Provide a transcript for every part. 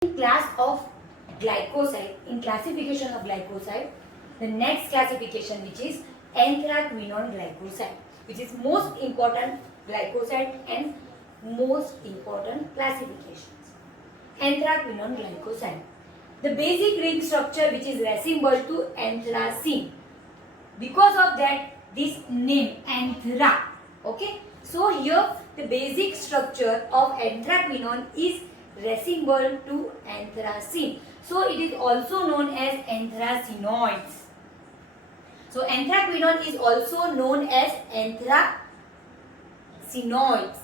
Class of glycoside, in classification of glycoside, the next classification which is anthraquinone glycoside, which is most important glycoside and most important classifications. Anthraquinone glycoside. The basic ring structure which is resemble to anthracene. Because of that, this name anthra. Okay. So here the basic structure of anthraquinone is resemble to anthracene. So it is also known as anthracenoids. So anthraquinone is also known as anthracenoids.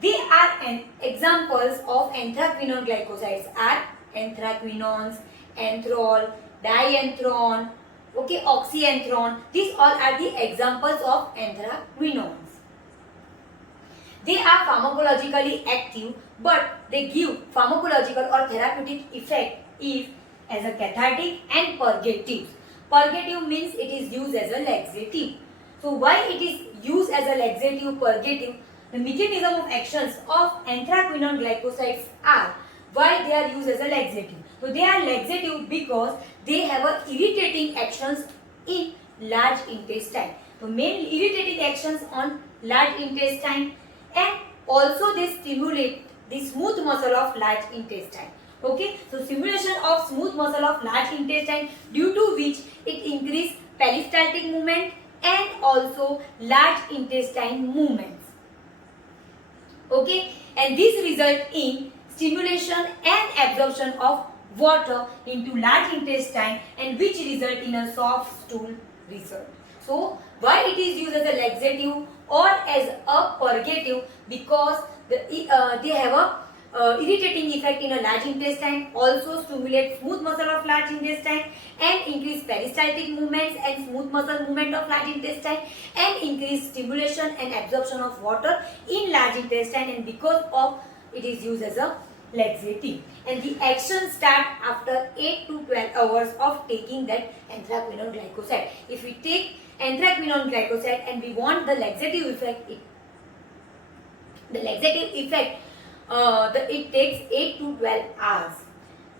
They are examples of anthraquinone glycosides are anthraquinones, anthrol, dianthrone, okay, oxyanthrone. These all are the examples of anthraquinones. They are pharmacologically active, but they give pharmacological or therapeutic effect is as a cathartic and purgative. Purgative means it is used as a laxative. So why it is used as a laxative, purgative? The mechanism of actions of anthraquinone glycosides are why they are used as a laxative. So they are laxative because they have a irritating actions in large intestine. So main irritating actions on large intestine, and also they stimulate the smooth muscle of large intestine. Okay, so stimulation of smooth muscle of large intestine, due to which it increase peristaltic movement and also large intestine movements. Okay, and this result in stimulation and absorption of water into large intestine, and which result in a soft stool result. So why it is used as a laxative or as a purgative? Because they have a irritating effect in a large intestine, also stimulate smooth muscle of large intestine and increase peristaltic movements and smooth muscle movement of large intestine, and increase stimulation and absorption of water in large intestine, and because of it is used as a laxative. And the action start after 8 to 12 hours of taking that anthraquinone glycoside. If we take anthraquinone glycoside and we want the laxative effect, it takes 8 to 12 hours.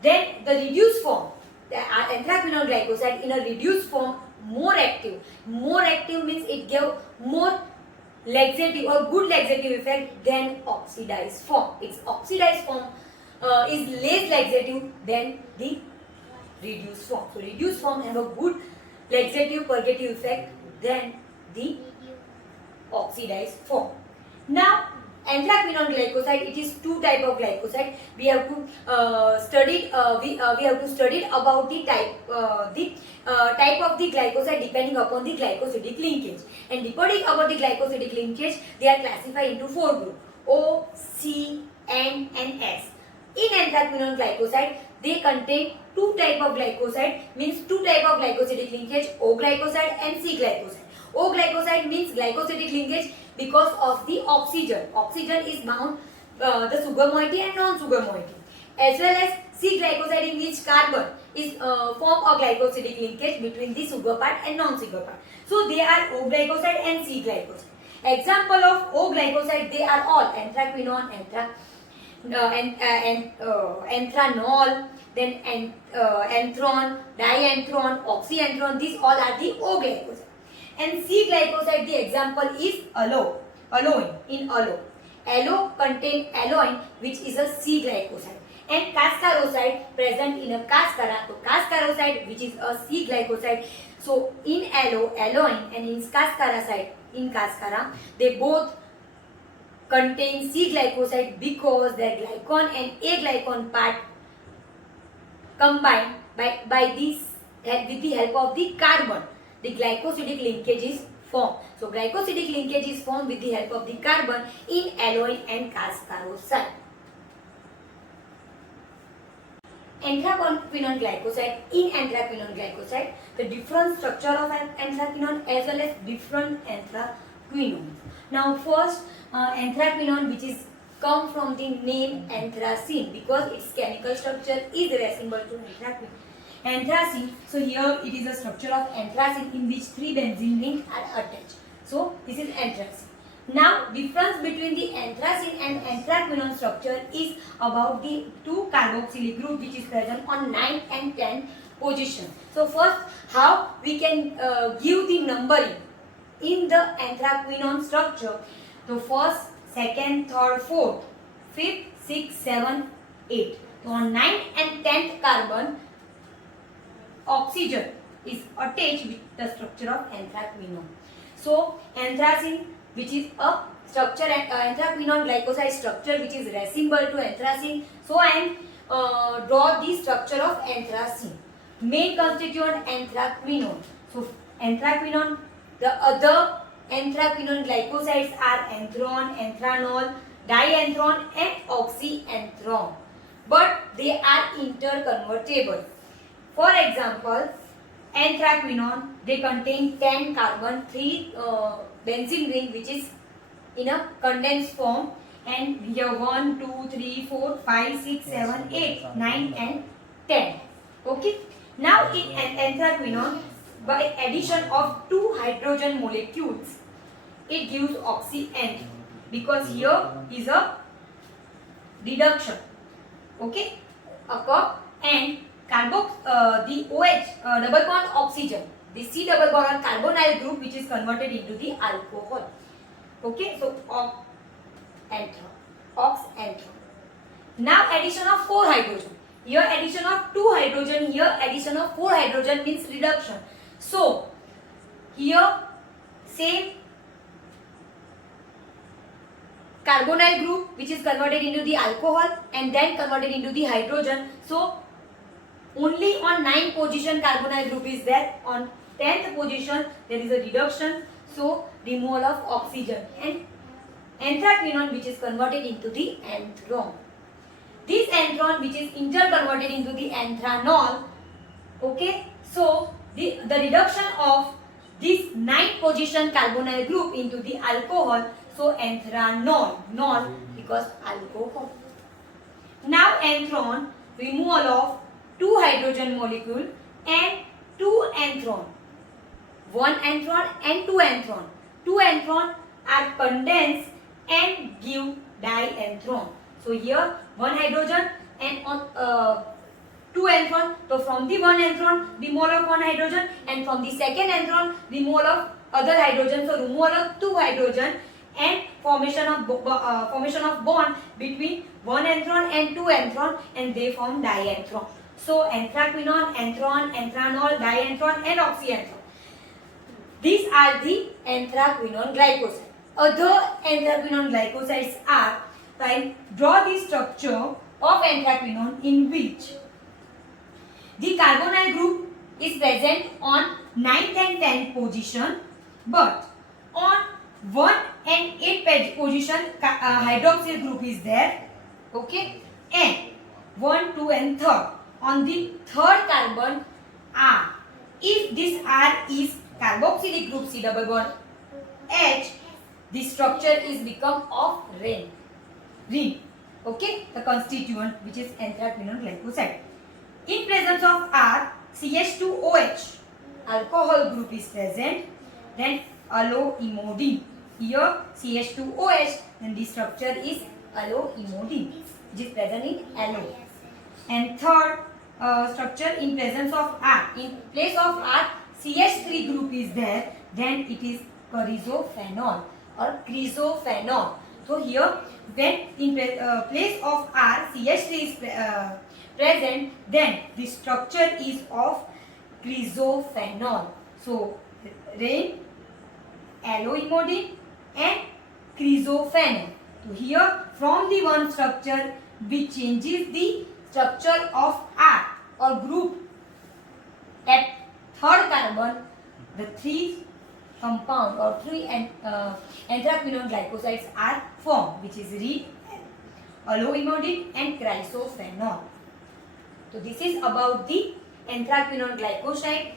Then the reduced form, the anthraquinone glycoside in a reduced form, more active. More active means it gives more laxative or good laxative effect than oxidized form. Its oxidized form is less laxative than the reduced form. So reduced form have a good laxative purgative effect than the oxidized form. Now anthraquinone glycoside, it is two type of glycoside. We have to study about the type of the glycoside depending upon the glycosidic linkage, and depending upon the glycosidic linkage they are classified into four groups: O, C, N and S. In anthraquinone glycoside they contain two type of glycoside, means two type of glycosidic linkage: O glycoside and C glycoside. O glycoside means glycosidic linkage because of the oxygen. Oxygen is bound the sugar moiety and non-sugar moiety. As well as C glycoside, in which carbon is form a glycosidic linkage between the sugar part and non-sugar part. So they are O glycoside and C glycoside. Example of O glycoside, they are all anthraquinone, antranol, then anthrone, dianthrone, oxyanthrone. These all are the O glycoside. And C glycoside, the example is aloin. In aloe contain aloin, which is a C glycoside, and cascaroside present in a cascara. So cascaroside, which is a C glycoside. So in aloin and in cascara, they both contain C glycoside because their glycon and aglycon part combine by this with the help of the carbon. The glycosidic linkage is formed. So glycosidic linkage is formed with the help of the carbon in aloin and cascaroside. Anthraquinone glycoside. In anthraquinone glycoside, the different structure of anthraquinone as well as different anthraquinones. Now first, anthraquinone, which is come from the name anthracene because its chemical structure is resemble to anthracene. So here it is a structure of anthracene in which three benzene rings are attached. So this is anthracene. Now, difference between the anthracene and anthraquinone structure is about the two carboxylic group which is present on 9th and 10th position. So, first, how we can give the numbering in the anthraquinone structure. So, first, second, third, fourth, fifth, sixth, seventh, eighth. So, on 9th and 10th carbon, oxygen is attached with the structure of anthraquinone. So, anthracene, which is a structure, anthraquinone glycoside structure which is raceme to anthracene. So, I am draw the structure of anthracene. Main constituent anthraquinone. So, anthraquinone, the other anthraquinone glycosides are anthron, anthranol, dianthron and oxyanthrone. But they are interconvertible. For example, anthraquinone, they contain 10 carbon, 3 benzene ring which is in a condensed form, and here 1, 2, 3, 4, 5, 6, 7, 8, 9 and 10. Okay. Now in anthraquinone, by addition of 2 hydrogen molecules, it gives oxyanthrone because here is a reduction. Okay. Occur, and the OH double bond oxygen, the C double bond on carbonyl group which is converted into the alcohol. Okay, so oxanthrone. Now addition of 4 hydrogen. Here addition of 2 hydrogen, here addition of 4 hydrogen means reduction. So here same carbonyl group which is converted into the alcohol and then converted into the hydrogen. So only on 9th position carbonyl group is there. On 10th position there is a reduction. So removal of oxygen and anthraquinone which is converted into the anthron. This anthron which is interconverted into the anthranol. Okay. So the reduction of this 9th position carbonyl group into the alcohol. So anthranol, nol because alcohol. Now anthron, removal of 2 hydrogen molecule and 2 anthron. 1 anthron and 2 anthron. 2 anthron are condensed and give dianthron. So here 1 hydrogen and on 2 anthron. So from the 1 anthron, removal of 1 hydrogen, and from the second anthron, removal of other hydrogen. So removal of 2 hydrogen and formation of bond between 1 anthron and 2 anthron, and they form dianthron. So anthraquinone, anthron, anthranol, dianthron and oxyanthrone. These are the anthraquinone glycosides. Other anthraquinone glycosides are, I draw the structure of anthraquinone in which the carbonyl group is present on 9th and 10th position, but on 1 and 8th position hydroxyl group is there. Okay, and 1, 2 and 3rd. On the 3rd carbon R, if this R is carboxylic group C double bond H, the structure is become of ring. Okay, the constituent which is anthraquinone glycoside. In presence of R, CH2OH, alcohol group is present. Then alloimodine. Here CH2OH, then the structure is alloimodine, which is present in allo. And third structure in presence of R, in place of R, CH3 group is there. Then it is chrysophenol or chrysophenol. So here, when in place of R, CH3 is present, then the structure is of chrysophenol. So rain, alloimodine and chrysophenol. So here, from the one structure which changes the structure of R or group at 3rd carbon, the 3 compound or 3 anthraquinone glycosides are formed, which is read, alloimodine and chrysophenol. So this is about the anthraquinone glycoside,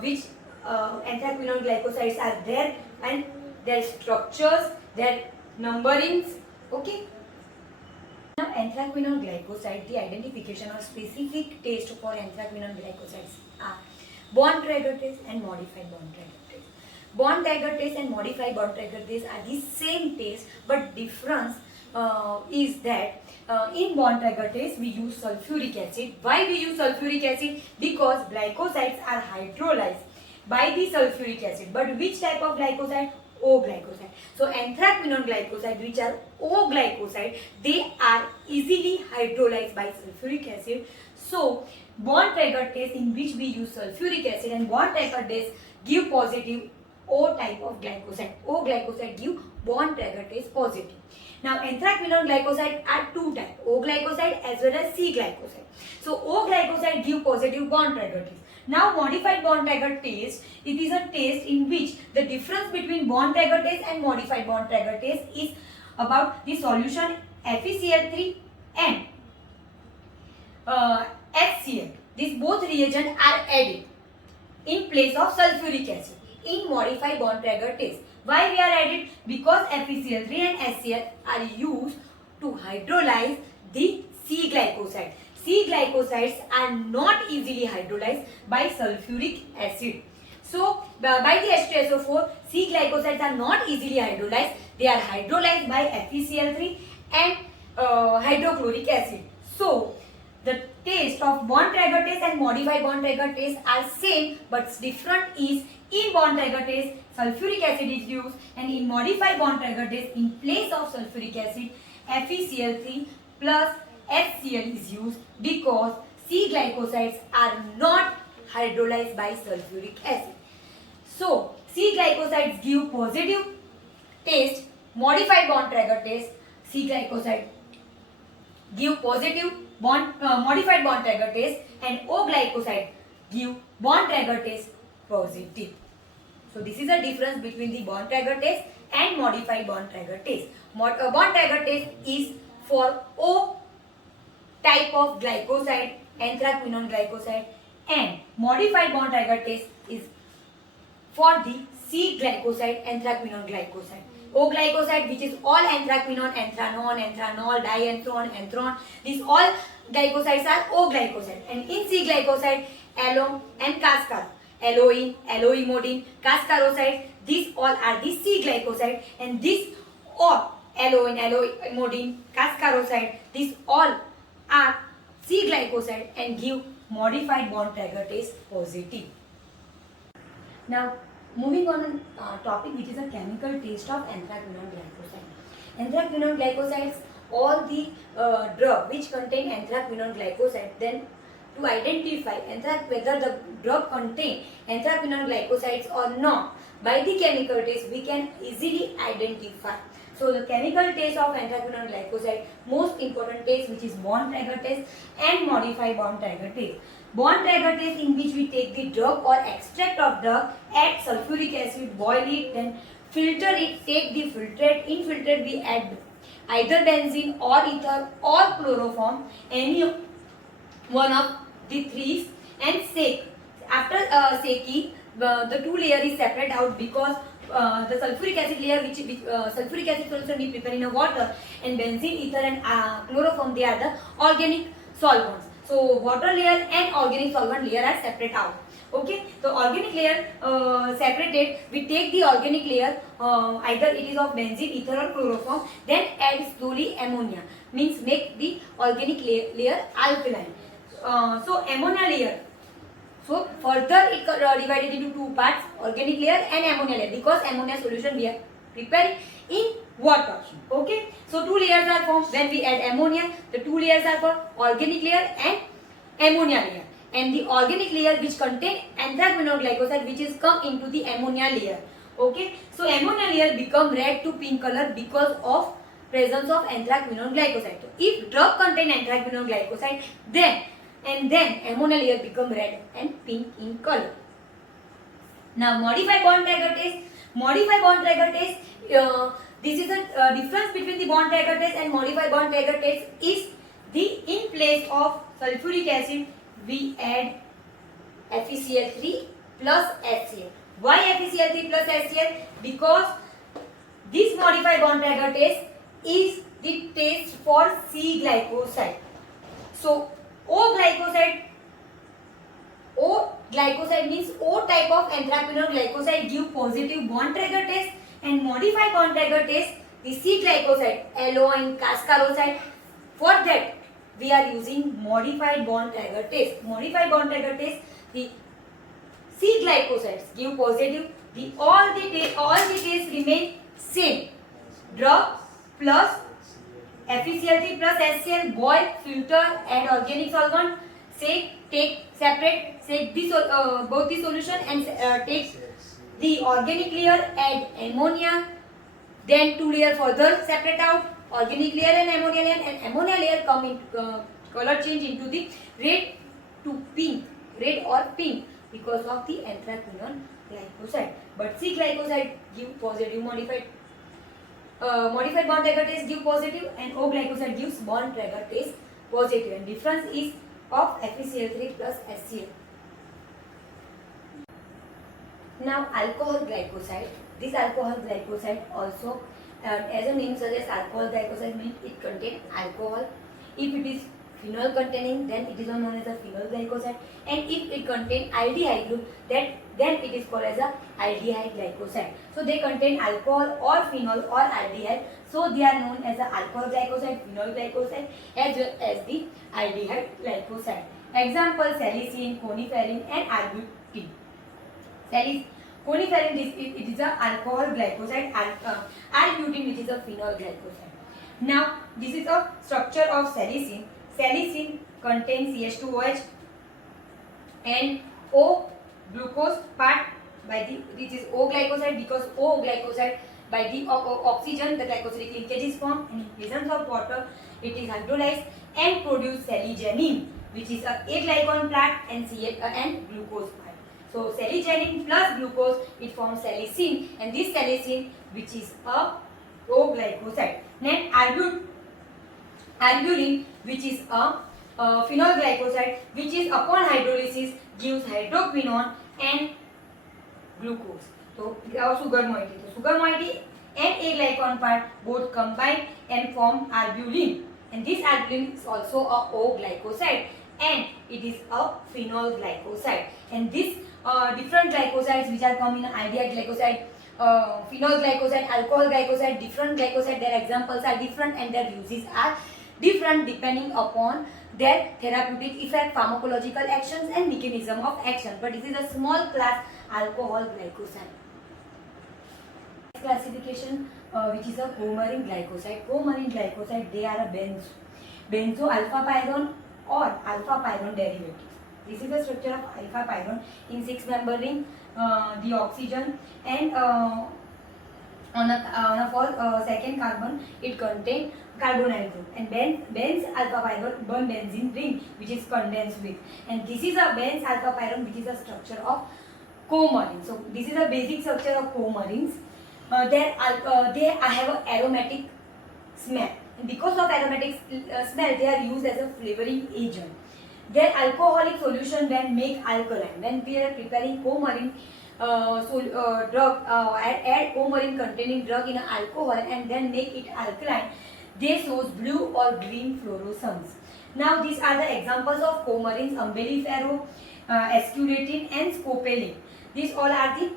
which anthraquinone glycosides are there and their structures, their numberings. Okay. Now anthraquinone glycoside, the identification or specific taste for anthraquinone glycosides are bond reductase and modified bond reductase. Bontrager test and modified Bontrager test are the same test, but difference is that in Bontrager test we use sulfuric acid. Why we use sulfuric acid? Because glycosides are hydrolyzed by the sulfuric acid. But which type of glycoside? O glycoside. So anthraquinone glycoside, which are O glycoside, they are easily hydrolyzed by sulfuric acid. So Bontrager test in which we use sulfuric acid and Bontrager test give positive O type of glycoside. O glycoside give Bontrager test positive. Now anthraquinone glycoside are two types, O glycoside as well as C glycoside. So O glycoside give positive Bontrager test. Now modified Bontrager test, it is a test in which the difference between Bontrager test and modified Bontrager test is about the solution FeCl3 and HCl. These both reagents are added in place of sulfuric acid in modified Bontrager test. Why we are added? Because FeCl3 and HCl are used to hydrolyze the C glycoside. C glycosides are not easily hydrolyzed by sulfuric acid. So by the H2SO4, C glycosides are not easily hydrolyzed. They are hydrolyzed by FeCl3 and hydrochloric acid. So the taste of Bontrager test and modified Bontrager test are same, but different is in Bontrager test sulfuric acid is used, and in modified Bontrager test in place of sulfuric acid FeCl3 plus HCl is used because C glycosides are not hydrolyzed by sulfuric acid. So C glycosides give positive taste, modified Bontrager test C glycoside give positive modified Bontrager test, and O glycoside give Bontrager test positive. So this is the difference between the Bontrager test and modified Bontrager test. Bontrager test is for O type of glycoside, anthraquinone glycoside, and modified Bontrager test is for the C glycoside, anthraquinone glycoside. O glycoside, which is all anthraquinone, anthranone, anthranol, dianthron, anthron. These all glycosides are O glycoside. And in C glycoside, alum and cascar, aloin, aloimodine, cascaroside. These all are the C glycoside, and these all aloin, aloimodine, cascaroside. These all are C glycoside and give modified Bontrager test positive. Now moving on topic, which is a chemical taste of anthraquinone glycoside. Anthraquinone glycosides, all the drug which contain anthraquinone glycoside, then to identify whether the drug contain anthraquinone glycosides or not, by the chemical test we can easily identify. So the chemical test of anthraquinone glycoside, most important test, which is Bontrager test and modified Bontrager test. Bontrager test, in which we take the drug or extract of drug, add sulfuric acid, boil it, then filter it, take the filtrate. In filtrate we add either benzene or ether or chloroform, any one of the three, and shake. After shaking, the two layer is separate out because the sulfuric acid layer, which sulfuric acid solution we prepare in a water, and benzene, ether and chloroform, they are the organic solvents. So water layer and organic solvent layer are separate out. Okay, so organic layer separated, we take the organic layer, either it is of benzene, ether or chloroform, then add slowly ammonia, means make the organic layer alkaline. So ammonia layer, so further it divided into two parts, organic layer and ammonia layer, because ammonia solution we are preparing in water. Okay, so two layers are formed. When we add ammonia, the two layers are for organic layer and ammonia layer, and the organic layer which contain anthraquinone glycoside, which is come into the ammonia layer. Okay, so ammonia layer become red to pink color because of presence of anthraquinone glycoside. So if drug contain anthraquinone glycoside, then ammonia layer become red and pink in color. Now modified Bontrager test. Modified Bontrager test, this is a difference between the Bontrager test and modified Bontrager test is the in place of sulfuric acid we add FeCl3 plus HCl. Why FeCl3 plus HCl? Because this modified Bontrager test is the test for C glycoside. So O glycoside means O type of anthraquinone glycoside give positive bond trigger test, and modified bond trigger test the C glycoside, aloin, cascaroside. For that we are using modified bond trigger test. Modified bond trigger test, the C glycosides give positive. The all the tests remain same. Drug plus FeCl3 plus HCl, boil, filter, and organic solvent. Say take separate, say both the solution and take the organic layer, add ammonia, then 2 layer further separate out organic layer and ammonia layer come in color change into the red to pink, red or pink because of the anthraquinone glycoside. But C glycoside give positive, modified bond trigger test give positive, and O glycoside gives bond trigger test positive, and difference is of FeCl3 plus HCl. Now alcohol glycoside. This alcohol glycoside also, as a name suggests, alcohol glycoside means it contains alcohol. If it is phenol containing, then it is known as a phenol glycoside, and if it contains aldehyde group, then it is called as a aldehyde glycoside. So they contain alcohol or phenol or aldehyde, so they are known as the alcohol glycoside, phenol glycoside, as well as the aldehyde glycoside. Example: salicin, coniferin, and arbutin. Coniferin, it is a alcohol glycoside, arbutin, which is a phenol glycoside. Now this is a structure of salicin. Salicin contains CH2OH and O glucose part by the, which is O glycoside, because O glycoside by the oxygen the glycosidic linkage is formed, and in presence of water it is hydrolyzed and produce saligenin, which is a glycon part and and glucose part. So saligenin plus glucose it forms salicin, and this salicin which is a O glycoside. Then albulin, which is a phenol glycoside, which is upon hydrolysis gives hydroquinone and glucose. So sugar moiety. So sugar moiety and A glycon part both combine and form albulin, and this albulin is also a O glycoside, and it is a phenol glycoside. And this different glycosides which are come in aldehyde glycoside, phenol glycoside, alcohol glycoside, different glycoside, their examples are different and their uses are different depending upon their therapeutic effect, pharmacological actions and mechanism of action. But this is a small class, alcohol glycoside. Next classification, which is a coumarin glycoside. Coumarin glycoside, they are a benzo alpha pyrone or alpha pyrone derivatives. This is the structure of alpha pyrone in 6-member ring, the oxygen, and on a second carbon it contains carbonyl group, and benz alpha pyrone burn benzene ring which is condensed with, and this is a benz alpha pyrone which is a structure of coumarin. So this is a basic structure of coumarins. They have an aromatic smell, and because of aromatic smell they are used as a flavoring agent. Their alcoholic solution when make alkaline. When we are preparing coumarin drug, add coumarin containing drug in an alcohol and then make it alkaline, they shows blue or green fluorescence. Now these are the examples of coumarins: umbellifero, escudatin and scopolamine. These all are the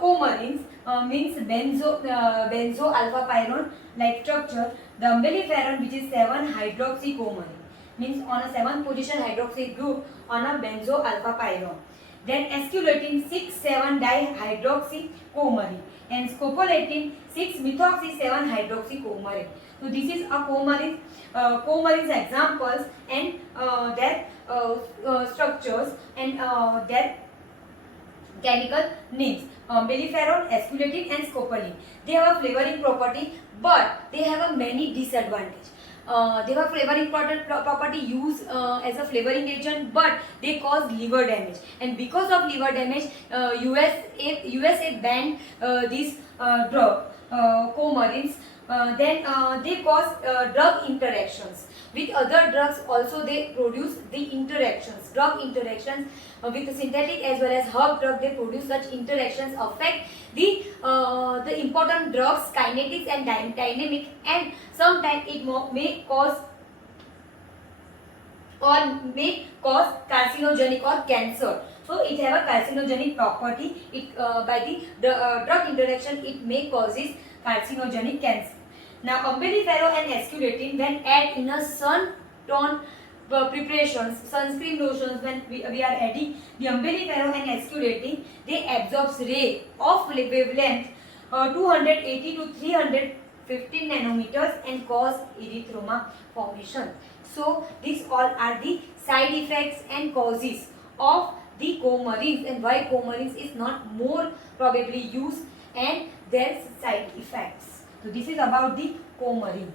coumarins, means benzo alpha pyrone like structure. The umbelliferone, which is 7-hydroxycoumarin, means on a 7th position hydroxy group on a benzo alpha pyrone. Then esculatin 6,7-dihydroxycoumarin and scopolamine 6-methoxy-7-hydroxycoumarin. So this is a coumarin's examples and their structures and their chemical names. Umbelliferone, esculatin and scopolamine. They have a flavoring property, but they have a many disadvantage. They have flavoring property used as a flavoring agent, but they cause liver damage, and because of liver damage USA banned these drug coumarins. Then they cause drug interactions with other drugs. Also they produce the interactions, drug interactions with synthetic as well as herb drug. They produce such interactions affect the important drugs kinetics and dynamic, and sometimes it may cause carcinogenic or cancer. So it have a carcinogenic property. It by the drug interaction it may causes carcinogenic cancer. Now umbellifero and esculatin when add in a sun tone preparations, sunscreen lotions, when we are adding the umbellifero and esculatin, they absorbs ray of wavelength 280 to 315 nanometers and cause erythroma formation. So these all are the side effects and causes of the coumarins, and why coumarins is not more probably used and their side effects. So this is about the coumarins.